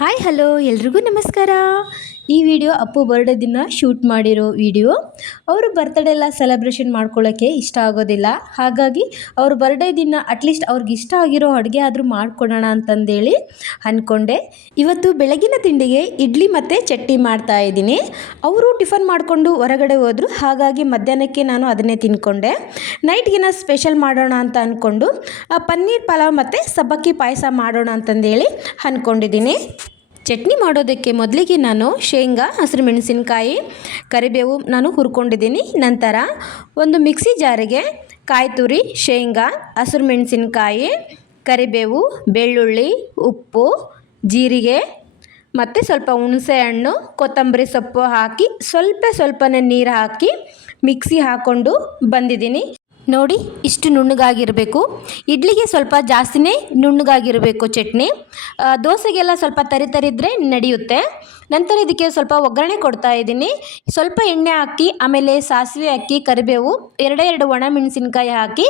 Hi hello ಎಲ್ರಿಗೂ ನಮಸ್ಕಾರ. ಈ ವಿಡಿಯೋ ಅಪ್ಪು ಬರ್ಡೇ ದಿನ ಶೂಟ್ ಮಾಡಿರೋ ವಿಡಿಯೋ. ಅವರು ಬರ್ತ್ಡೇ ಎಲ್ಲ ಸೆಲೆಬ್ರೇಷನ್ ಮಾಡ್ಕೊಳ್ಳೋಕ್ಕೆ ಇಷ್ಟ ಆಗೋದಿಲ್ಲ. ಹಾಗಾಗಿ ಅವ್ರ ಬರ್ಡೇ ದಿನ ಅಟ್ಲೀಸ್ಟ್ ಅವ್ರಿಗೆ ಇಷ್ಟ ಆಗಿರೋ ಅಡುಗೆ ಆದರೂ ಮಾಡಿಕೊಡೋಣ ಅಂತಂದೇಳಿ ಅಂದ್ಕೊಂಡೆ. ಇವತ್ತು ಬೆಳಗಿನ ತಿಂಡಿಗೆ ಇಡ್ಲಿ ಮತ್ತು ಚಟ್ನಿ ಮಾಡ್ತಾ ಇದ್ದೀನಿ. ಅವರು ಟಿಫನ್ ಮಾಡಿಕೊಂಡು ಹೊರಗಡೆ ಹೋದರು. ಹಾಗಾಗಿ ಮಧ್ಯಾಹ್ನಕ್ಕೆ ನಾನು ಅದನ್ನೇ ತಿಂದ್ಕೊಂಡೆ. ನೈಟ್ಗಿನ ಸ್ಪೆಷಲ್ ಮಾಡೋಣ ಅಂತ ಅಂದ್ಕೊಂಡು ಪನ್ನೀರ್ ಪಲಾವ್ ಮತ್ತು ಸಬ್ಬಕ್ಕಿ ಪಾಯಸ ಮಾಡೋಣ ಅಂತಂದೇಳಿ ಅಂದ್ಕೊಂಡಿದ್ದೀನಿ. ಚಟ್ನಿ ಮಾಡೋದಕ್ಕೆ ಮೊದಲಿಗೆ ನಾನು ಶೇಂಗಾ, ಹಸಿರು ಮೆಣಸಿನಕಾಯಿ, ಕರಿಬೇವು ನಾನು ಹುರ್ಕೊಂಡಿದ್ದೀನಿ. ನಂತರ ಒಂದು ಮಿಕ್ಸಿ ಜಾರಿಗೆ ಕಾಯಿ ತುರಿ, ಶೇಂಗಾ, ಹಸಿರು ಮೆಣಸಿನಕಾಯಿ, ಕರಿಬೇವು, ಬೆಳ್ಳುಳ್ಳಿ, ಉಪ್ಪು, ಜೀರಿಗೆ ಮತ್ತು ಸ್ವಲ್ಪ ಹುಣಸೆ ಹಣ್ಣು, ಕೊತ್ತಂಬರಿ ಸೊಪ್ಪು ಹಾಕಿ ಸ್ವಲ್ಪನೇ ನೀರು ಹಾಕಿ ಮಿಕ್ಸಿ ಹಾಕ್ಕೊಂಡು ಬಂದಿದ್ದೀನಿ. ನೋಡಿ, ಇಷ್ಟು ನುಣ್ಣಗಾಗಿರಬೇಕು. ಇಡ್ಲಿಗೆ ಸ್ವಲ್ಪ ಜಾಸ್ತಿನೇ ನುಣ್ಣಗಾಗಿರಬೇಕು ಚಟ್ನಿ. ದೋಸೆಗೆಲ್ಲ ಸ್ವಲ್ಪ ತರಿದ್ರೆ ನಡೆಯುತ್ತೆ. ನಂತರ ಇದಕ್ಕೆ ಸ್ವಲ್ಪ ಒಗ್ಗರಣೆ ಕೊಡ್ತಾ ಇದ್ದೀನಿ. ಸ್ವಲ್ಪ ಎಣ್ಣೆ ಹಾಕಿ, ಆಮೇಲೆ ಸಾಸಿವೆ ಹಾಕಿ, ಕರಿಬೇವು, ಎರಡು ಒಣಮೆಣಸಿನ್ಕಾಯಿ ಹಾಕಿ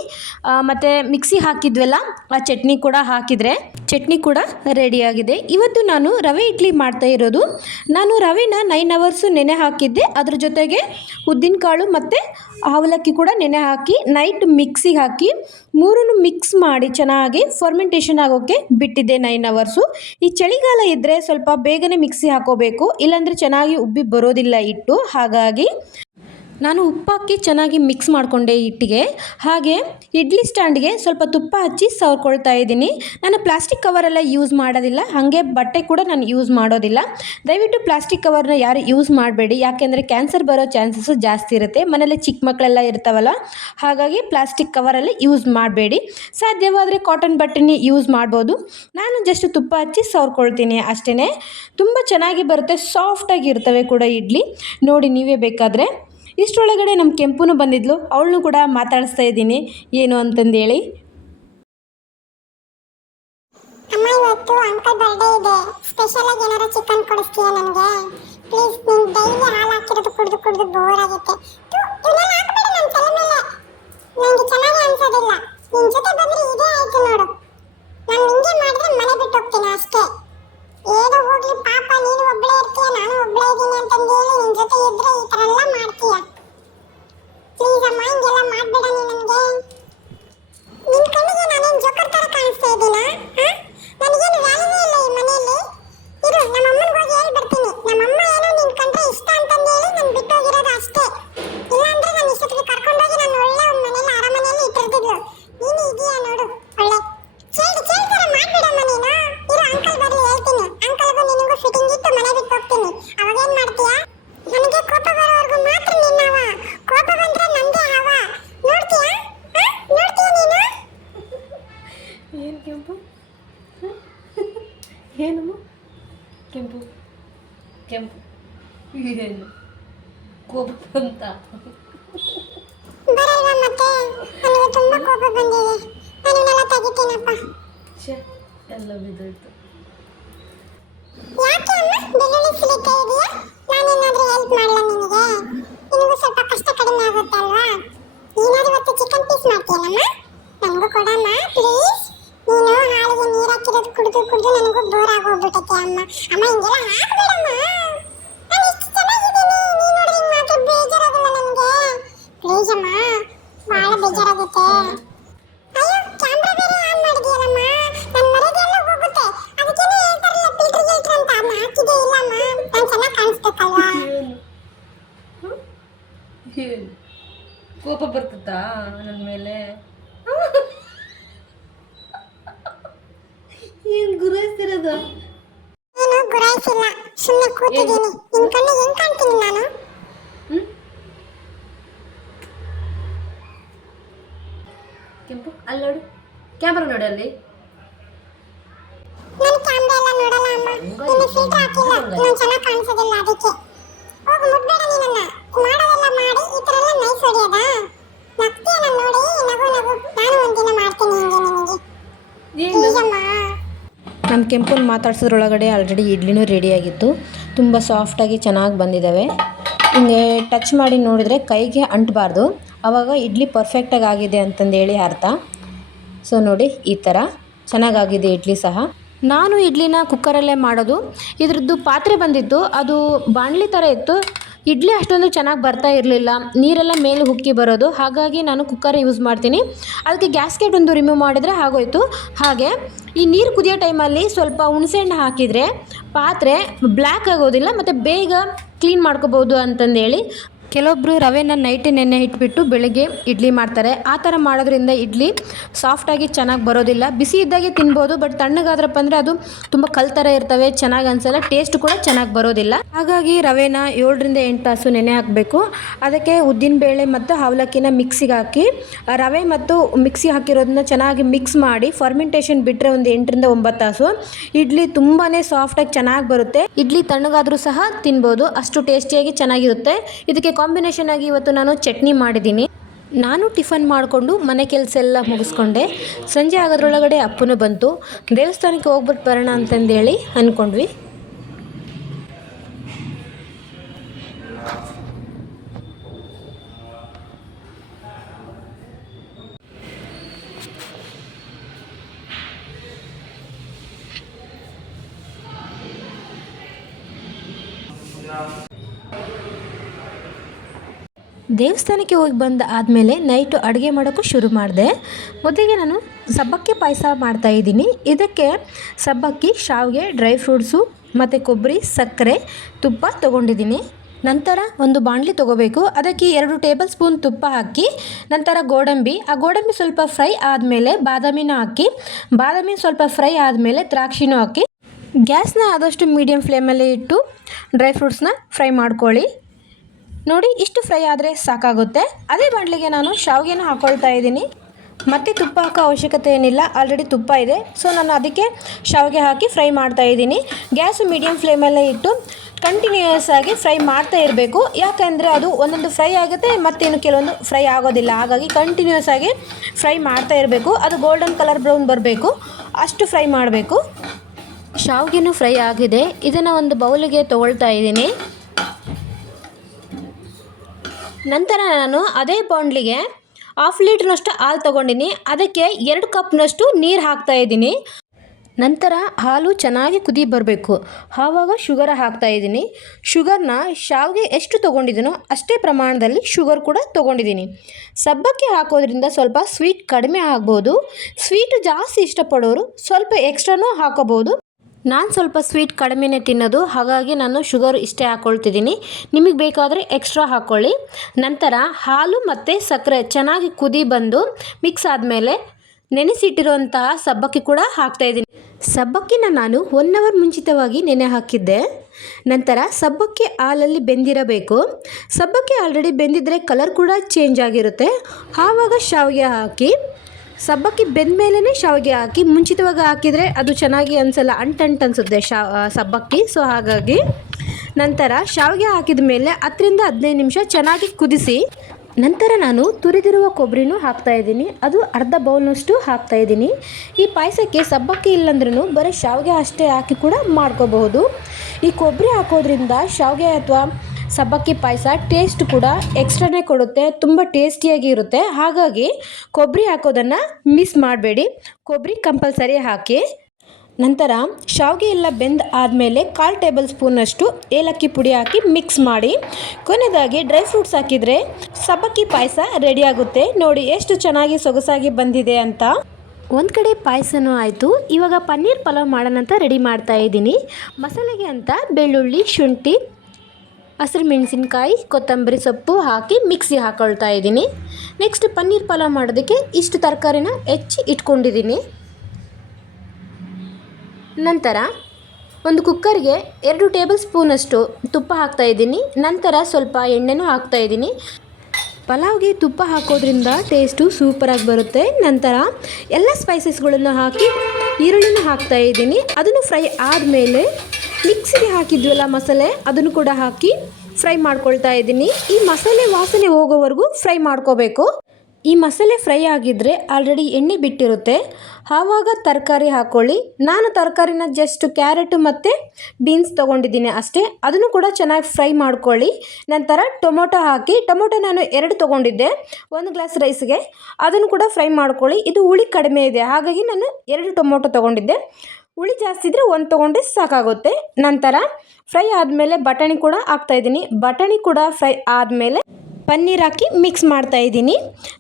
ಮತ್ತು ಮಿಕ್ಸಿ ಹಾಕಿದ್ವಲ್ಲ ಆ ಚಟ್ನಿ ಕೂಡ ಹಾಕಿದರೆ ಚಟ್ನಿ ಕೂಡ ರೆಡಿಯಾಗಿದೆ. ಇವತ್ತು ನಾನು ರವೆ ಇಡ್ಲಿ ಮಾಡ್ತಾ ಇರೋದು. ನಾನು ರವೆನ 9 hours ನೆನೆ ಹಾಕಿದ್ದೆ. ಅದ್ರ ಜೊತೆಗೆ ಉದ್ದಿನಕಾಳು ಮತ್ತು ಅವಲಕ್ಕಿ ಕೂಡ ನೆನೆ ಹಾಕಿ ನೈಟ್ ಮಿಕ್ಸಿಗೆ ಹಾಕಿ ಮೂರನ್ನು ಮಿಕ್ಸ್ ಮಾಡಿ ಚೆನ್ನಾಗಿ ಫರ್ಮೆಂಟೇಷನ್ ಆಗೋಕ್ಕೆ ಬಿಟ್ಟಿದ್ದೆ 9 hours. ಈ ಚಳಿಗಾಲ ಇದ್ದರೆ ಸ್ವಲ್ಪ ಬೇಗನೆ ಮಿಕ್ಸಿ ಹಾಕೋಬೇಕು, ಇಲ್ಲಾಂದರೆ ಚೆನ್ನಾಗಿ ಉಬ್ಬಿ ಬರೋದಿಲ್ಲ ಹಿಟ್ಟು. ಹಾಗಾಗಿ ನಾನು ಉಪ್ಪು ಹಾಕಿ ಚೆನ್ನಾಗಿ ಮಿಕ್ಸ್ ಮಾಡಿಕೊಂಡೆ ಹಿಟ್ಟಿಗೆ. ಹಾಗೆ ಇಡ್ಲಿ ಸ್ಟ್ಯಾಂಡ್ಗೆ ಸ್ವಲ್ಪ ತುಪ್ಪ ಹಚ್ಚಿ ಸವರ್ಕೊಳ್ತಾ ಇದ್ದೀನಿ. ನಾನು ಪ್ಲಾಸ್ಟಿಕ್ ಕವರೆಲ್ಲ ಯೂಸ್ ಮಾಡೋದಿಲ್ಲ, ಹಾಗೆ ಬಟ್ಟೆ ಕೂಡ ನಾನು ಯೂಸ್ ಮಾಡೋದಿಲ್ಲ. ದಯವಿಟ್ಟು ಪ್ಲಾಸ್ಟಿಕ್ ಕವರ್ನ ಯಾರು ಯೂಸ್ ಮಾಡಬೇಡಿ, ಯಾಕೆಂದರೆ ಕ್ಯಾನ್ಸರ್ ಬರೋ ಚಾನ್ಸಸ್ಸು ಜಾಸ್ತಿ ಇರುತ್ತೆ. ಮನೇಲಿ ಚಿಕ್ಕ ಮಕ್ಕಳೆಲ್ಲ ಇರ್ತಾವಲ್ಲ, ಹಾಗಾಗಿ ಪ್ಲಾಸ್ಟಿಕ್ ಕವರಲ್ಲಿ ಯೂಸ್ ಮಾಡಬೇಡಿ. ಸಾಧ್ಯವಾದರೆ ಕಾಟನ್ ಬಟ್ಟೆನೇ ಯೂಸ್ ಮಾಡ್ಬೋದು. ನಾನು ಜಸ್ಟ್ ತುಪ್ಪ ಹಚ್ಚಿ ಸವರ್ಕೊಳ್ತೀನಿ ಅಷ್ಟೇ. ತುಂಬ ಚೆನ್ನಾಗಿ ಬರುತ್ತೆ, ಸಾಫ್ಟಾಗಿ ಇರ್ತವೆ ಕೂಡ ಇಡ್ಲಿ. ನೋಡಿ ನೀವೇ ಬೇಕಾದರೆ. ಇಷ್ಟರೊಳಗಡೆ ನಮ್ಮ ಕೆಂಪುನು ಬಂದಿದ್ಲು, ಅವಳನ್ನು ಕೂಡ ಮಾತಾಡಿಸ್ತಾ ಇದ್ದೀನಿ ಏನು ಅಂತಂದೇಳಿ. ಅಮ್ಮ, ಇವತ್ತು ಅಂಕಲ್ ಬರ್ಡೇ ಇದೆ. ಸ್ಪೆಷಲ್ ಆಗಿ ಏನಾರ ಚಿಕನ್ ಕೊಡಿಸ್ತೀಯಾ ನನಗೆ? ಪ್ಲೀಸ್. ನೀನು ಡೈಲಿ ಹಾಲು ಹಾಕಿರೋದು ಕುಡಿದು ಬೋರ್ ಆಗುತ್ತೆ. ಇವನ್ನೆಲ್ಲ ಹಾಕ್ಬೇಡ ನನ್ನ ತಲೆ ಮೇಲೆ, ನನಗೆ ಚೆನ್ನಾಗಿ ಅನ್ಸೋದಿಲ್ಲ. ನಿನ್ನ ಜೊತೆ ಬಂದರೆ ಇದೇ ಆಯ್ತು ನೋಡು. ನಾನು ಹಿಂಗೆ ಮಾಡಿದ್ರೆ ಮನೆ ಬಿಟ್ಟು ಹೋಗ್ತೀನಿ ಅಷ್ಟೇ. ಏನೋ ಹೋಗ್ಲಿ ಪಾಪ, ನೀನು ಒಬ್ಬಳೇ ಇರ್ತೀಯ, ನಾನು ಒಬ್ಬಳೇ ಇದ್ದೀನಿ ಅಂತಂದೇಳಿ ನಿನ್ನ ಜೊತೆ ಇದ್ರೆ ಈ ಥರ ಎಲ್ಲ ಮಾಡ್ತೀಯ. ಪ್ಲೀಸ್ ಅಮ್ಮ, ಹಿಂಗೆಲ್ಲ ಮಾಡಬೇಡ ನೀನು ನನಗೆ. ನಿನ್ನ ಕಣ್ಣಿಗೆ ನಾನೇನು ಜೋಕರ್ ಥರ ಕಾಣಿಸ್ತಾ ಇದ್ದೀನಾ? ನನಗೇನು ವ್ಯಾಲ್ಯೂನೇ ಇಲ್ಲ ಈ ಮನೆಯಲ್ಲಿ. ಇರು, ನಮ್ಮ ಅಮ್ಮನಿಗೆ ಹೋಗಿ ಹೇಳಿ ಬರ್ತೀನಿ. ನಮ್ಮಮ್ಮ ಏನೋ ನಿನ್ನ ಕಂಡ್ರೆ ಇಷ್ಟ ಅಂತಂದೇಳಿ ನಾನು ಬಿಟ್ಟು ಹೋಗಿರೋದು ಅಷ್ಟೇ. ಇಲ್ಲಾಂದ್ರೆ ನಾನು ಇಷ್ಟೊತ್ತಿಗೆ ಕರ್ಕೊಂಡೋಗಿ ನಾನು ಒಳ್ಳೆ ಒಂದು ಮನೇಲಿ ಅರಮನೆಯಲ್ಲಿ ಇಟ್ಟಿರ್ತಿದ್ಲು. ನೀನು ಇದೆಯಾ ನೋಡು ಒಳ್ಳೆ ಕೇಳ್ತಾರ ಮಾಡ್ಬಿಡಮ್ಮ ನೀನು. ಇರು, ಅಂಕಲ್ ಬರಲಿ ಹೇಳ್ತೀನಿ. ಅಂಕಲ್ಗೂ ನಿನಗೂ ಫಿಟ್ಟಿಂಗ್ ಇಟ್ಟು ಮನೆ ಬಿಟ್ಟು ಹೋಗ್ತೀನಿ. ಅವಾಗೇನು ಮಾಡ್ತೀಯಾ? ನನಗೆ ಕೋಪ ಬರೋವರೆಗೂ ಮಾತ್ರ ನಿನ್ನವ. ಕೋಪ ಬಂದ್ರೆ ನಂದೇ ಹವ. ನೋಡ್ತೀಯಾ ನೀನು? ಏನು ಕೆಂಪು? ಏನಮ್ಮ ಕೆಂಪು ಏನು ಕೋಪ ಅಂತ ಬರಲ್ವಾ ಮತ್ತೆ? ನನಗೆ ತುಂಬ ಕೋಪ ಬಂದಿದೆ. ನಾನೆಲ್ಲ ತೆಗಿತೀನಪ್ಪ. ಎಲ್ಲ ಬಿದ್ದೋಯ್ತು. ಯಾಕೆ ಅಮ್ಮ ಬೆಳ್ಳುಳ್ಳಿ ಸುಲಿತಾ ಇದೆಯಾ? ನಾನೇನಾದ್ರೂ ಹೆಲ್ಪ್ ಮಾಡಲ್ಲ ನಿನಗೆ? ನಿನಗೂ ಸ್ವಲ್ಪ ಕಷ್ಟ ಕಡಿಮೆ ಆಗುತ್ತೆ ಅಲ್ವಾ? ಏನಾದ್ರೂ ಇವತ್ತು ಚಿಕನ್ ಪೀಸ್ ಮಾಡ್ತೀಯಲ್ಲಮ್ಮ? ನನಗೂ ಕೊಡಮ್ಮ ಪ್ಲೀಸ್. ನೀನು ಹಾಲಿಗೆ ನೀರು ಹಾಕಿರೋದು ಕುಡಿದು ನನಗೂ ಬೋರ್ ಆಗೋಗ್ಬಿಟ್ಟೈತೆ ಅಮ್ಮ. ಅಮ್ಮ ಹಿಂಗೆಲ್ಲ ಹಾಕ್ಬೇಡಮ್ಮ. ನಾನು ಎಷ್ಟು ಚೆನ್ನಾಗಿದ್ದೀನಿ, ನೀನು ನೋಡಿ ಹಿಂಗೆ ಮಾತ್ರ ಬೇಜಾರಾಗಲ್ಲ ನನಗೆ? ಪ್ಲೀಸ್ ಅಮ್ಮ, ಭಾಳ ಬೇಜಾರಾಗುತ್ತೆ. ಅಯ್ಯೋ, ಕ್ಯಾಮ್ರಾ ಬೇರೆ ಆನ್ ಮಾಡಿದ್ಯಲ್ಲಮ್ಮ, ನನ್ನ ಮರ್ಯಾದೆ ಎಲ್ಲ ಹೋಗುತ್ತೆ. ಅದಕ್ಕೇನೆ ಹೇಳ್ತಾರಲ್ಲ ಫಿಲ್ಟರ್ ಅಂತ, ಅದನ್ನ ಹಾಕಿದ್ದೇ ಇಲ್ಲಮ್ಮ. ನಾನು ಚೆನ್ನಾಗಿ ಕಾಣಿಸ್ಬೇಕಲ್ವಾ? ಕೋಪ ಬರ್ತದಾ ನನ್ನ ಮೇಲೆ? ಏನು ಗುರಾಯಿಸ್ತಿರೋದು? ಏನು ಗುರಾಯಿಸಿಲ್ಲ, ಸುಮ್ಮನೆ ಕೂತಿದ್ದೀನಿ. ನಿನ್ನ ಕಣ್ಣಿಗೆ ಹೆಂಗೆ ಕಾಣ್ತೀನಿ ನಾನು? ಕೆಂಪು ಅಲ್ಲಿ ನೋಡು, ಕ್ಯಾಮ್ರಾ ನೋಡಿ ಅಲ್ಲಿ. ನಾನು ಕ್ಯಾಮ್ರಾ ಎಲ್ಲ ನೋಡಲ್ಲ ಅಮ್ಮ. ನೀನು ಫಿಲ್ಟರ್ ಹಾಕಿಲ್ಲ, ನಾನು ಚೆನ್ನಾಗಿ ಕಾಣಿಸೋದಿಲ್ಲ ಅದಕ್ಕೆ. ಹೋಗು, ಮುಟ್ಬೇಡ ನೀನನ್ನ. ಮಾಡೋದೆಲ್ಲ ಮಾಡಿ ಈ ಥರ ಎಲ್ಲ ನೈಸ್ ಹೊಡಿಯೋದಾ? ನಗ್ತೀಯ ನಾನು ನೋಡಿ? ನಗು. ನಾನು ಒಂದಿನ ಮಾಡ್ತೀನಿ ಹಿಂಗೆ ನಿನಗೆ. ಪ್ಲೀಸ್ ಅಮ್ಮ. ನಮ್ಮ ಕೆಂಪನ್ನು ಮಾತಾಡ್ಸೋದ್ರೊಳಗಡೆ ಆಲ್ರೆಡಿ ಇಡ್ಲಿನೂ ರೆಡಿಯಾಗಿತ್ತು. ತುಂಬ ಸಾಫ್ಟಾಗಿ ಚೆನ್ನಾಗಿ ಬಂದಿದ್ದಾವೆ. ಹಿಂಗೆ ಟಚ್ ಮಾಡಿ ನೋಡಿದರೆ ಕೈಗೆ ಅಂಟಬಾರ್ದು, ಆವಾಗ ಇಡ್ಲಿ ಪರ್ಫೆಕ್ಟಾಗಿ ಆಗಿದೆ ಅಂತಂದೇಳಿ ಅರ್ಥ. ಸೊ ನೋಡಿ, ಈ ಥರ ಚೆನ್ನಾಗಾಗಿದೆ ಇಡ್ಲಿ ಸಹ. ನಾನು ಇಡ್ಲಿನ ಕುಕ್ಕರಲ್ಲೇ ಮಾಡೋದು. ಇದ್ರದ್ದು ಪಾತ್ರೆ ಬಂದಿತ್ತು, ಅದು ಬಾಣಲಿ ಥರ ಇತ್ತು. ಇಡ್ಲಿ ಅಷ್ಟೊಂದು ಚೆನ್ನಾಗಿ ಬರ್ತಾ ಇರಲಿಲ್ಲ, ನೀರೆಲ್ಲ ಮೇಲೆ ಉಕ್ಕಿ ಬರೋದು. ಹಾಗಾಗಿ ನಾನು ಕುಕ್ಕರ್ ಯೂಸ್ ಮಾಡ್ತೀನಿ. ಅದಕ್ಕೆ ಗ್ಯಾಸ್ಕೆಟ್ ಒಂದು ರಿಮೂವ್ ಮಾಡಿದರೆ ಆಗೋಯ್ತು. ಹಾಗೆ ಈ ನೀರು ಕುದಿಯೋ ಟೈಮಲ್ಲಿ ಸ್ವಲ್ಪ ಹುಣಸೆಹಣ್ಣು ಹಾಕಿದರೆ ಪಾತ್ರೆ ಬ್ಲ್ಯಾಕ್ ಆಗೋದಿಲ್ಲ ಮತ್ತು ಬೇಗ ಕ್ಲೀನ್ ಮಾಡ್ಕೋಬೋದು ಅಂತಂದೇಳಿ. ಕೆಲವೊಬ್ಬರು ರವೆನ ನೈಟ್ ನೆನೆ ಇಟ್ಬಿಟ್ಟು ಬೆಳಗ್ಗೆ ಇಡ್ಲಿ ಮಾಡ್ತಾರೆ. ಆ ಥರ ಮಾಡೋದ್ರಿಂದ ಇಡ್ಲಿ ಸಾಫ್ಟಾಗಿ ಚೆನ್ನಾಗಿ ಬರೋದಿಲ್ಲ. ಬಿಸಿ ಇದ್ದಾಗೆ ತಿನ್ಬೋದು, ಬಟ್ ತಣ್ಣಗಾದ್ರಪ್ಪ ಅಂದರೆ ಅದು ತುಂಬ ಕಲ್ ಥರ ಇರ್ತವೆ, ಚೆನ್ನಾಗಿ ಅನಿಸಲ್ಲ, ಟೇಸ್ಟ್ ಕೂಡ ಚೆನ್ನಾಗಿ ಬರೋದಿಲ್ಲ. ಹಾಗಾಗಿ ರವೆನ 7ರಿಂದ 8 ತಾಸು ನೆನೆ ಹಾಕಬೇಕು. ಅದಕ್ಕೆ ಉದ್ದಿನಬೇಳೆ ಮತ್ತು ಅವಲಕ್ಕಿನ ಮಿಕ್ಸಿಗೆ ಹಾಕಿ ರವೆ ಮತ್ತು ಮಿಕ್ಸಿ ಹಾಕಿರೋದನ್ನ ಚೆನ್ನಾಗಿ ಮಿಕ್ಸ್ ಮಾಡಿ ಫರ್ಮೆಂಟೇಷನ್ ಬಿಟ್ಟರೆ ಒಂದು 8ರಿಂದ 9 ತಾಸು ಇಡ್ಲಿ ತುಂಬಾ ಸಾಫ್ಟಾಗಿ ಚೆನ್ನಾಗಿ ಬರುತ್ತೆ. ಇಡ್ಲಿ ತಣ್ಣಗಾದರೂ ಸಹ ತಿನ್ಬೋದು, ಅಷ್ಟು ಟೇಸ್ಟಿಯಾಗಿ ಚೆನ್ನಾಗಿರುತ್ತೆ. ಇದಕ್ಕೆ ಕಾಂಬಿನೇಷನ್ ಆಗಿ ಇವತ್ತು ನಾನು ಚಟ್ನಿ ಮಾಡಿದ್ದೀನಿ. ನಾನು ಟಿಫನ್ ಮಾಡಿಕೊಂಡು ಮನೆ ಕೆಲಸ ಎಲ್ಲ ಮುಗಿಸ್ಕೊಂಡೆ. ಸಂಜೆ ಆಗೋದ್ರೊಳಗಡೆ ಅಪ್ಪನೂ ಬಂತು. ದೇವಸ್ಥಾನಕ್ಕೆ ಹೋಗ್ಬಿಟ್ಟು ಬರೋಣ ಅಂತಂದೇಳಿ ಅಂದ್ಕೊಂಡ್ವಿ. ದೇವಸ್ಥಾನಕ್ಕೆ ಹೋಗಿ ಬಂದ ಆದಮೇಲೆ ನೈಟು ಅಡುಗೆ ಮಾಡೋಕ್ಕೂ ಶುರು ಮಾಡಿದೆ. ಮೊದಲಿಗೆ ನಾನು ಸಬ್ಬಕ್ಕಿ ಪಾಯಸ ಮಾಡ್ತಾಯಿದ್ದೀನಿ. ಇದಕ್ಕೆ ಸಬ್ಬಕ್ಕಿ, ಶಾವಿಗೆ, ಡ್ರೈ ಫ್ರೂಟ್ಸು ಮತ್ತು ಕೊಬ್ಬರಿ, ಸಕ್ಕರೆ, ತುಪ್ಪ ತೊಗೊಂಡಿದ್ದೀನಿ. ನಂತರ ಒಂದು ಬಾಣಲಿ ತೊಗೋಬೇಕು. ಅದಕ್ಕೆ 2 ಟೇಬಲ್ ಸ್ಪೂನ್ ತುಪ್ಪ ಹಾಕಿ, ನಂತರ ಗೋಡಂಬಿ, ಆ ಗೋಡಂಬಿ ಸ್ವಲ್ಪ ಫ್ರೈ ಆದಮೇಲೆ ಬಾದಾಮಿನ ಹಾಕಿ, ಬಾದಾಮಿ ಸ್ವಲ್ಪ ಫ್ರೈ ಆದಮೇಲೆ ದ್ರಾಕ್ಷಿನೂ ಹಾಕಿ, ಗ್ಯಾಸ್ನ ಆದಷ್ಟು ಮೀಡಿಯಮ್ ಫ್ಲೇಮಲ್ಲಿ ಇಟ್ಟು ಡ್ರೈ ಫ್ರೂಟ್ಸ್ನ ಫ್ರೈ ಮಾಡ್ಕೊಳ್ಳಿ. ನೋಡಿ, ಇಷ್ಟು ಫ್ರೈ ಆದರೆ ಸಾಕಾಗುತ್ತೆ. ಅದೇ ಬಾಣಲಿಗೆ ನಾನು ಶಾವಿಗೆನ ಹಾಕ್ಕೊಳ್ತಾ ಇದ್ದೀನಿ. ಮತ್ತು ತುಪ್ಪ ಹಾಕೋ ಅವಶ್ಯಕತೆ ಏನಿಲ್ಲ, ಆಲ್ರೆಡಿ ತುಪ್ಪ ಇದೆ. ಸೊ ನಾನು ಅದಕ್ಕೆ ಶಾವಿಗೆ ಹಾಕಿ ಫ್ರೈ ಮಾಡ್ತಾ ಇದ್ದೀನಿ. ಗ್ಯಾಸು ಮೀಡಿಯಮ್ ಫ್ಲೇಮಲ್ಲೇ ಇಟ್ಟು ಕಂಟಿನ್ಯೂಯಸ್ ಆಗಿ ಫ್ರೈ ಮಾಡ್ತಾ ಇರಬೇಕು. ಯಾಕೆಂದರೆ ಅದು ಒಂದೊಂದು ಫ್ರೈ ಆಗುತ್ತೆ, ಮತ್ತೇನು ಕೆಲವೊಂದು ಫ್ರೈ ಆಗೋದಿಲ್ಲ. ಹಾಗಾಗಿ ಕಂಟಿನ್ಯೂಯಸ್ ಆಗಿ ಫ್ರೈ ಮಾಡ್ತಾ ಇರಬೇಕು. ಅದು ಗೋಲ್ಡನ್ ಕಲರ್ ಬ್ರೌನ್ ಬರಬೇಕು, ಅಷ್ಟು ಫ್ರೈ ಮಾಡಬೇಕು. ಶಾವಿಗೆನೂ ಫ್ರೈ ಆಗಿದೆ. ಇದನ್ನು ಒಂದು ಬೌಲಿಗೆ ತೊಗೊಳ್ತಾ ಇದ್ದೀನಿ. ನಂತರ ನಾನು ಅದೇ ಬಾಣಲಿಗೆ 1/2 ಲೀಟ್ರ್ನಷ್ಟು ಹಾಲು ತೊಗೊಂಡಿನಿ. ಅದಕ್ಕೆ 2 ಕಪ್ನಷ್ಟು ನೀರು ಹಾಕ್ತಾಯಿದ್ದೀನಿ. ನಂತರ ಹಾಲು ಚೆನ್ನಾಗಿ ಕುದಿ ಬರಬೇಕು, ಆವಾಗ ಶುಗರ್ ಹಾಕ್ತಾಯಿದ್ದೀನಿ. ಶುಗರ್ನ ಶಾವಿಗೆ ಎಷ್ಟು ತೊಗೊಂಡಿದ್ದೀನೋ ಅಷ್ಟೇ ಪ್ರಮಾಣದಲ್ಲಿ ಶುಗರ್ ಕೂಡ ತೊಗೊಂಡಿದ್ದೀನಿ. ಸಬ್ಬಕ್ಕಿ ಹಾಕೋದ್ರಿಂದ ಸ್ವಲ್ಪ ಸ್ವೀಟ್ ಕಡಿಮೆ ಆಗ್ಬೋದು. ಸ್ವೀಟು ಜಾಸ್ತಿ ಇಷ್ಟಪಡೋರು ಸ್ವಲ್ಪ ಎಕ್ಸ್ಟ್ರಾನೂ ಹಾಕೋಬೋದು. ನಾನು ಸ್ವಲ್ಪ ಸ್ವೀಟ್ ಕಡಿಮೆನೇ ತಿನ್ನೋದು, ಹಾಗಾಗಿ ನಾನು ಶುಗರ್ ಇಷ್ಟೇ ಹಾಕ್ಕೊಳ್ತಿದ್ದೀನಿ. ನಿಮಗೆ ಬೇಕಾದರೆ ಎಕ್ಸ್ಟ್ರಾ ಹಾಕ್ಕೊಳ್ಳಿ. ನಂತರ ಹಾಲು ಮತ್ತು ಸಕ್ಕರೆ ಚೆನ್ನಾಗಿ ಕುದಿ ಬಂದು ಮಿಕ್ಸ್ ಆದಮೇಲೆ ನೆನೆಸಿಟ್ಟಿರುವಂತಹ ಸಬ್ಬಕ್ಕಿ ಕೂಡ ಹಾಕ್ತಾಯಿದ್ದೀನಿ. ಸಬ್ಬಕ್ಕಿನ ನಾನು 1 ಅವರ್ ಮುಂಚಿತವಾಗಿ ನೆನೆ ಹಾಕಿದ್ದೆ. ನಂತರ ಸಬ್ಬಕ್ಕಿ ಹಾಲಲ್ಲಿ ಬೆಂದಿರಬೇಕು. ಸಬ್ಬಕ್ಕಿ ಆಲ್ರೆಡಿ ಬೆಂದಿದ್ರೆ ಕಲರ್ ಕೂಡ ಚೇಂಜ್ ಆಗಿರುತ್ತೆ. ಆವಾಗ ಶಾವಿಗೆ ಹಾಕಿ, ಸಬ್ಬಕ್ಕಿ ಬೆಂದ ಮೇಲೇ ಶಾವಿಗೆ ಹಾಕಿ, ಮುಂಚಿತವಾಗಿ ಹಾಕಿದರೆ ಅದು ಚೆನ್ನಾಗಿ ಅನಿಸಲ್ಲ, ಅಂಟಂಟು ಅನಿಸುತ್ತೆ ಸಬ್ಬಕ್ಕಿ. ಸೊ ಹಾಗಾಗಿ ನಂತರ ಶಾವಿಗೆ ಹಾಕಿದ ಮೇಲೆ 10ರಿಂದ 15 ನಿಮಿಷ ಚೆನ್ನಾಗಿ ಕುದಿಸಿ, ನಂತರ ನಾನು ತುರಿದಿರುವ ಕೊಬ್ಬರಿನೂ ಹಾಕ್ತಾಯಿದ್ದೀನಿ. ಅದು ಅರ್ಧ ಬೌಲ್ನಷ್ಟು ಹಾಕ್ತಾಯಿದ್ದೀನಿ. ಈ ಪಾಯಸಕ್ಕೆ ಸಬ್ಬಕ್ಕಿ ಇಲ್ಲಾಂದ್ರೂ ಬರೀ ಶಾವಿಗೆ ಅಷ್ಟೇ ಹಾಕಿ ಕೂಡ ಮಾಡ್ಕೋಬಹುದು. ಈ ಕೊಬ್ಬರಿ ಹಾಕೋದ್ರಿಂದ ಶಾವಿಗೆ ಅಥವಾ ಸಬ್ಬಕ್ಕಿ ಪಾಯಸ ಟೇಸ್ಟ್ ಕೂಡ ಎಕ್ಸ್ಟ್ರಾನೇ ಕೊಡುತ್ತೆ, ತುಂಬ ಟೇಸ್ಟಿಯಾಗಿ ಇರುತ್ತೆ. ಹಾಗಾಗಿ ಕೊಬ್ಬರಿ ಹಾಕೋದನ್ನು ಮಿಸ್ ಮಾಡಬೇಡಿ, ಕೊಬ್ಬರಿ ಕಂಪಲ್ಸರಿ ಹಾಕಿ. ನಂತರ ಶಾವಿಗೆ ಎಲ್ಲ ಬೆಂದ ಆದಮೇಲೆ 1/4 ಟೇಬಲ್ ಸ್ಪೂನಷ್ಟು ಏಲಕ್ಕಿ ಪುಡಿ ಹಾಕಿ ಮಿಕ್ಸ್ ಮಾಡಿ, ಕೊನೆಯದಾಗಿ ಡ್ರೈ ಫ್ರೂಟ್ಸ್ ಹಾಕಿದರೆ ಸಬ್ಬಕ್ಕಿ ಪಾಯಸ ರೆಡಿಯಾಗುತ್ತೆ. ನೋಡಿ ಎಷ್ಟು ಚೆನ್ನಾಗಿ ಸೊಗಸಾಗಿ ಬಂದಿದೆ ಅಂತ. ಒಂದು ಕಡೆ ಪಾಯಸನೂ ಆಯಿತು. ಇವಾಗ ಪನ್ನೀರ್ ಪಲಾವ್ ಮಾಡೋಣ ಅಂತ ರೆಡಿ ಮಾಡ್ತಾ ಇದ್ದೀನಿ. ಮಸಾಲೆಗೆ ಅಂತ ಬೆಳ್ಳುಳ್ಳಿ, ಶುಂಠಿ, ಹಸಿರು ಮೆಣಸಿನ್ಕಾಯಿ, ಕೊತ್ತಂಬರಿ ಸೊಪ್ಪು ಹಾಕಿ ಮಿಕ್ಸಿ ಹಾಕ್ಕೊಳ್ತಾ ಇದ್ದೀನಿ. ನೆಕ್ಸ್ಟ್ ಪನ್ನೀರ್ ಪಲಾವ್ ಮಾಡೋದಕ್ಕೆ ಇಷ್ಟು ತರಕಾರಿನ ಹೆಚ್ಚಿ ಇಟ್ಕೊಂಡಿದ್ದೀನಿ. ನಂತರ ಒಂದು ಕುಕ್ಕರ್ಗೆ 2 ಟೇಬಲ್ ಸ್ಪೂನಷ್ಟು ತುಪ್ಪ ಹಾಕ್ತಾಯಿದ್ದೀನಿ. ನಂತರ ಸ್ವಲ್ಪ ಎಣ್ಣೆನೂ ಹಾಕ್ತಾಯಿದ್ದೀನಿ. ಪಲಾವ್ಗೆ ತುಪ್ಪ ಹಾಕೋದ್ರಿಂದ ಟೇಸ್ಟು ಸೂಪರಾಗಿ ಬರುತ್ತೆ. ನಂತರ ಎಲ್ಲ ಸ್ಪೈಸಸ್ಗಳನ್ನು ಹಾಕಿ ಈರುಳ್ಳಿನ ಹಾಕ್ತಾಯಿದ್ದೀನಿ. ಅದನ್ನು ಫ್ರೈ ಆದಮೇಲೆ ಮಿಕ್ಸಿಗೆ ಹಾಕಿದ್ವಲ್ಲ ಮಸಾಲೆ, ಅದನ್ನು ಕೂಡ ಹಾಕಿ ಫ್ರೈ ಮಾಡ್ಕೊಳ್ತಾ ಇದ್ದೀನಿ. ಈ ಮಸಾಲೆ ವಾಸನೆ ಹೋಗೋವರೆಗೂ ಫ್ರೈ ಮಾಡ್ಕೋಬೇಕು. ಈ ಮಸಾಲೆ ಫ್ರೈ ಆಗಿದ್ದರೆ ಆಲ್ರೆಡಿ ಎಣ್ಣೆ ಬಿಟ್ಟಿರುತ್ತೆ, ಆವಾಗ ತರಕಾರಿ ಹಾಕ್ಕೊಳ್ಳಿ. ನಾನು ತರಕಾರಿನ ಜಸ್ಟ್ ಕ್ಯಾರೆಟು ಮತ್ತು ಬೀನ್ಸ್ ತೊಗೊಂಡಿದ್ದೀನಿ ಅಷ್ಟೇ. ಅದನ್ನು ಕೂಡ ಚೆನ್ನಾಗಿ ಫ್ರೈ ಮಾಡ್ಕೊಳ್ಳಿ. ನಂತರ ಟೊಮೊಟೊ ಹಾಕಿ, ಟೊಮೊಟೊ ನಾನು 2 ತೊಗೊಂಡಿದ್ದೆ 1 ಗ್ಲಾಸ್ ರೈಸ್ಗೆ. ಅದನ್ನು ಕೂಡ ಫ್ರೈ ಮಾಡ್ಕೊಳ್ಳಿ. ಇದು ಹುಳಿ ಕಡಿಮೆ ಇದೆ, ಹಾಗಾಗಿ ನಾನು 2 ಟೊಮೊಟೊ ತೊಗೊಂಡಿದ್ದೆ. ಹುಳಿ ಜಾಸ್ತಿ ಇದ್ದರೆ ಒಂದು ತೊಗೊಂಡ್ರೆ ಸಾಕಾಗುತ್ತೆ. ನಂತರ ಫ್ರೈ ಆದಮೇಲೆ ಬಟಾಣಿ ಕೂಡ ಹಾಕ್ತಾಯಿದ್ದೀನಿ. ಬಟಾಣಿ ಕೂಡ ಫ್ರೈ ಆದಮೇಲೆ ಪನ್ನೀರ್ ಹಾಕಿ ಮಿಕ್ಸ್ ಮಾಡ್ತಾಯಿದ್ದೀನಿ.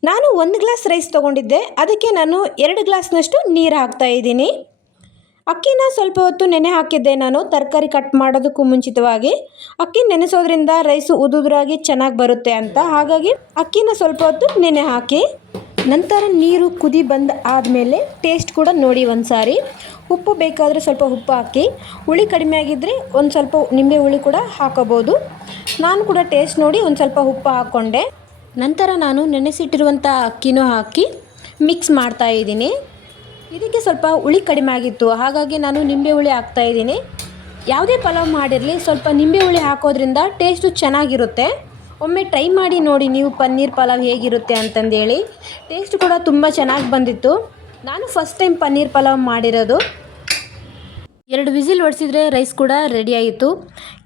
ನಾನು 1 ಗ್ಲಾಸ್ ರೈಸ್ ತೊಗೊಂಡಿದ್ದೆ, ಅದಕ್ಕೆ ನಾನು 2 ಗ್ಲಾಸ್ನಷ್ಟು ನೀರು ಹಾಕ್ತಾಯಿದ್ದೀನಿ. ಅಕ್ಕಿನ ಸ್ವಲ್ಪ ಹೊತ್ತು ನೆನೆ ಹಾಕಿದ್ದೆ ನಾನು ತರಕಾರಿ ಕಟ್ ಮಾಡೋದಕ್ಕೂ ಮುಂಚಿತವಾಗಿ. ಅಕ್ಕಿ ನೆನೆಸೋದ್ರಿಂದ ರೈಸು ಉದುರಾಗಿ ಚೆನ್ನಾಗಿ ಬರುತ್ತೆ ಅಂತ, ಹಾಗಾಗಿ ಅಕ್ಕಿನ ಸ್ವಲ್ಪ ಹೊತ್ತು ನೆನೆ ಹಾಕಿ ನಂತರ ನೀರು ಕುದಿ ಬಂದು ಆದಮೇಲೆ ಟೇಸ್ಟ್ ಕೂಡ ನೋಡಿ ಒಂದು ಸಾರಿ. ಉಪ್ಪು ಬೇಕಾದರೆ ಸ್ವಲ್ಪ ಉಪ್ಪು ಹಾಕಿ, ಹುಳಿ ಕಡಿಮೆ ಆಗಿದ್ದರೆ ಒಂದು ಸ್ವಲ್ಪ ನಿಂಬೆ ಹುಳಿ ಕೂಡ ಹಾಕೋಬೋದು. ನಾನು ಕೂಡ ಟೇಸ್ಟ್ ನೋಡಿ ಒಂದು ಸ್ವಲ್ಪ ಉಪ್ಪು ಹಾಕ್ಕೊಂಡೆ. ನಂತರ ನಾನು ನೆನೆಸಿಟ್ಟಿರುವಂಥ ಅಕ್ಕಿನೂ ಹಾಕಿ ಮಿಕ್ಸ್ ಮಾಡ್ತಾಯಿದ್ದೀನಿ. ಇದಕ್ಕೆ ಸ್ವಲ್ಪ ಹುಳಿ ಕಡಿಮೆ ಆಗಿತ್ತು, ಹಾಗಾಗಿ ನಾನು ನಿಂಬೆ ಹುಳಿ ಹಾಕ್ತಾಯಿದ್ದೀನಿ. ಯಾವುದೇ ಪಲಾವ್ ಮಾಡಿರಲಿ ಸ್ವಲ್ಪ ನಿಂಬೆ ಹುಳಿ ಹಾಕೋದ್ರಿಂದ ಟೇಸ್ಟು ಚೆನ್ನಾಗಿರುತ್ತೆ. ಒಮ್ಮೆ ಟ್ರೈ ಮಾಡಿ ನೋಡಿ ನೀವು ಪನ್ನೀರ್ ಪಲಾವ್ ಹೇಗಿರುತ್ತೆ ಅಂತಂದೇಳಿ. ಟೇಸ್ಟ್ ಕೂಡ ತುಂಬ ಚೆನ್ನಾಗಿ ಬಂದಿತ್ತು. ನಾನು ಫಸ್ಟ್ ಟೈಮ್ ಪನ್ನೀರ್ ಪಲಾವ್ ಮಾಡಿರೋದು. 2 ವಿಸಿಲ್ ಹೊಡೆಸಿದ್ರೆ ರೈಸ್ ಕೂಡ ರೆಡಿಯಾಯಿತು.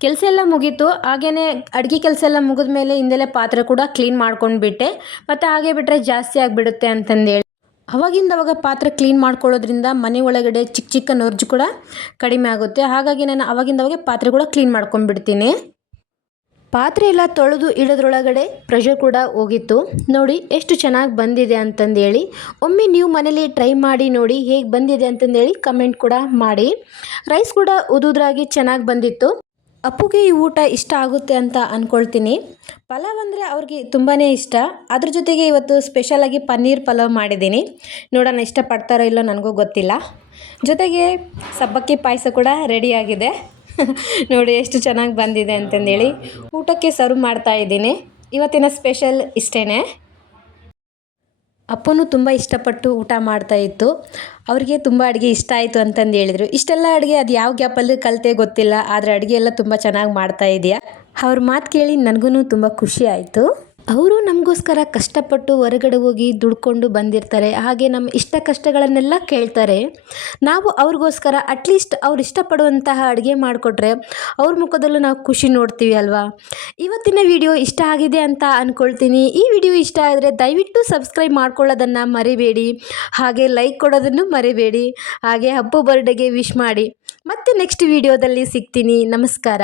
ಕೆಲಸ ಎಲ್ಲ ಮುಗೀತು. ಹಾಗೆಯೇ ಅಡುಗೆ ಕೆಲಸ ಎಲ್ಲ ಮುಗಿದ ಮೇಲೆ ಹಿಂದೆಲೆ ಪಾತ್ರೆ ಕೂಡ ಕ್ಲೀನ್ ಮಾಡ್ಕೊಂಡ್ಬಿಟ್ಟೆ. ಮತ್ತು ಹಾಗೆ ಬಿಟ್ಟರೆ ಜಾಸ್ತಿ ಆಗಿಬಿಡುತ್ತೆ ಅಂತಂದೇಳಿ ಅವಾಗಿಂದವಾಗ ಪಾತ್ರೆ ಕ್ಲೀನ್ ಮಾಡ್ಕೊಳ್ಳೋದ್ರಿಂದ ಮನೆ ಒಳಗಡೆ ಚಿಕ್ಕ ಚಿಕ್ಕ ನೊರ್ಜು ಕೂಡ ಕಡಿಮೆ ಆಗುತ್ತೆ. ಹಾಗಾಗಿ ನಾನು ಅವಾಗಿಂದವಾಗೆ ಪಾತ್ರೆ ಕೂಡ ಕ್ಲೀನ್ ಮಾಡ್ಕೊಂಡ್ಬಿಡ್ತೀನಿ. ಪಾತ್ರೆ ಎಲ್ಲ ತೊಳೆದು ಇಡೋದ್ರೊಳಗಡೆ ಪ್ರೆಷರ್ ಕೂಡ ಹೋಗಿತ್ತು. ನೋಡಿ ಎಷ್ಟು ಚೆನ್ನಾಗಿ ಬಂದಿದೆ ಅಂತಂದೇಳಿ. ಒಮ್ಮೆ ನೀವು ಮನೇಲಿ ಟ್ರೈ ಮಾಡಿ ನೋಡಿ ಹೇಗೆ ಬಂದಿದೆ ಅಂತಂದೇಳಿ ಕಮೆಂಟ್ ಕೂಡ ಮಾಡಿ. ರೈಸ್ ಕೂಡ ಉದುದ್ರಾಗಿ ಚೆನ್ನಾಗಿ ಬಂದಿತ್ತು. ಅಪ್ಪುಗೆ ಈ ಊಟ ಇಷ್ಟ ಆಗುತ್ತೆ ಅಂತ ಅಂದ್ಕೊಳ್ತೀನಿ. ಪಲಾವ್ ಅಂದರೆ ಅವ್ರಿಗೆ ತುಂಬಾ ಇಷ್ಟ. ಅದ್ರ ಜೊತೆಗೆ ಇವತ್ತು ಸ್ಪೆಷಲಾಗಿ ಪನ್ನೀರ್ ಪಲಾವ್ ಮಾಡಿದ್ದೀನಿ. ನೋಡೋಣ ಇಷ್ಟಪಡ್ತಾರೋ ಇಲ್ಲೋ ನನಗೂ ಗೊತ್ತಿಲ್ಲ. ಜೊತೆಗೆ ಸಬ್ಬಕ್ಕಿ ಪಾಯಸ ಕೂಡ ರೆಡಿಯಾಗಿದೆ. ನೋಡಿ ಎಷ್ಟು ಚೆನ್ನಾಗಿ ಬಂದಿದೆ ಅಂತಂದೇಳಿ. ಊಟಕ್ಕೆ ಸರ್ವ್ ಮಾಡ್ತಾಯಿದ್ದೀನಿ. ಇವತ್ತಿನ ಸ್ಪೆಷಲ್ ಇಷ್ಟೇ. ಅಪ್ಪನೂ ತುಂಬ ಇಷ್ಟಪಟ್ಟು ಊಟ ಮಾಡ್ತಾಯಿತ್ತು. ಅವ್ರಿಗೆ ತುಂಬ ಅಡುಗೆ ಇಷ್ಟ ಆಯಿತು ಅಂತಂದು ಹೇಳಿದರು. ಇಷ್ಟೆಲ್ಲ ಅಡುಗೆ ಅದು ಯಾವ ಗ್ಯಾಪಲ್ಲಿ ಕಲಿತೆ ಗೊತ್ತಿಲ್ಲ, ಆದರೆ ಅಡುಗೆ ಎಲ್ಲ ತುಂಬ ಚೆನ್ನಾಗಿ ಮಾಡ್ತಾ ಇದೆಯಾ. ಅವ್ರ ಮಾತು ಕೇಳಿ ನನಗೂ ತುಂಬ ಖುಷಿ ಆಯಿತು. ಅವರು ನಮಗೋಸ್ಕರ ಕಷ್ಟಪಟ್ಟು ಹೊರಗಡೆ ಹೋಗಿ ದುಡ್ಕೊಂಡು ಬಂದಿರ್ತಾರೆ. ಹಾಗೆ ನಮ್ಮ ಇಷ್ಟ ಕಷ್ಟಗಳನ್ನೆಲ್ಲ ಕೇಳ್ತಾರೆ. ನಾವು ಅವ್ರಿಗೋಸ್ಕರ ಅಟ್ಲೀಸ್ಟ್ ಅವ್ರು ಇಷ್ಟಪಡುವಂತಹ ಅಡುಗೆ ಮಾಡಿಕೊಟ್ರೆ ಅವ್ರ ಮುಖದಲ್ಲೂ ನಾವು ಖುಷಿ ನೋಡ್ತೀವಿ ಅಲ್ವಾ. ಇವತ್ತಿನ ವಿಡಿಯೋ ಇಷ್ಟ ಆಗಿದೆ ಅಂತ ಅಂದ್ಕೊಳ್ತೀನಿ. ಈ ವಿಡಿಯೋ ಇಷ್ಟ ಆದರೆ ದಯವಿಟ್ಟು ಸಬ್ಸ್ಕ್ರೈಬ್ ಮಾಡ್ಕೊಳ್ಳೋದನ್ನು ಮರಿಬೇಡಿ. ಹಾಗೆ ಲೈಕ್ ಕೊಡೋದನ್ನು ಮರಿಬೇಡಿ. ಹಾಗೆ ಅಪ್ಪು ಬರ್ಡೇಗೆ ವಿಶ್ ಮಾಡಿ. ಮತ್ತೆ ನೆಕ್ಸ್ಟ್ ವಿಡಿಯೋದಲ್ಲಿ ಸಿಗ್ತೀನಿ. ನಮಸ್ಕಾರ.